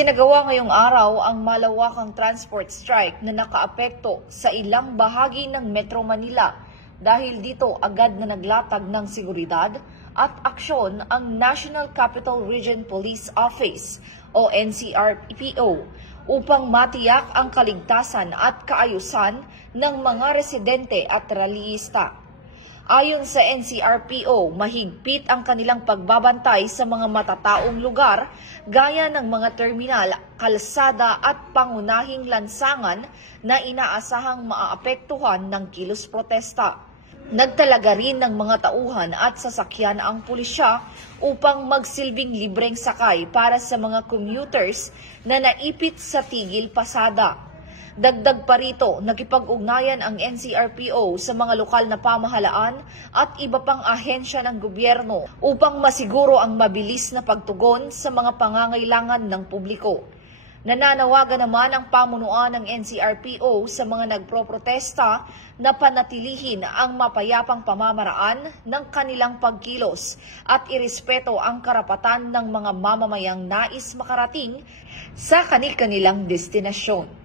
Isinagawa ngayong araw ang malawakang transport strike na nakaapekto sa ilang bahagi ng Metro Manila. Dahil dito agad na naglatag ng seguridad at aksyon ang National Capital Region Police Office o NCRPO upang matiyak ang kaligtasan at kaayusan ng mga residente at rallyista. Ayon sa NCRPO, mahigpit ang kanilang pagbabantay sa mga matataong lugar gaya ng mga terminal, kalsada at pangunahing lansangan na inaasahang maaapektuhan ng kilos protesta. Nagtalaga rin ng mga tauhan at sasakyan ang pulisya upang magsilbing libreng sakay para sa mga commuters na naipit sa tigil pasada. Dagdag pa rito, nakipag-ugnayan ang NCRPO sa mga lokal na pamahalaan at iba pang ahensya ng gobyerno upang masiguro ang mabilis na pagtugon sa mga pangangailangan ng publiko. Nananawagan naman ang pamunuan ng NCRPO sa mga nagproprotesta na panatilihin ang mapayapang pamamaraan ng kanilang pagkilos at irespeto ang karapatan ng mga mamamayang nais makarating sa kanilang destinasyon.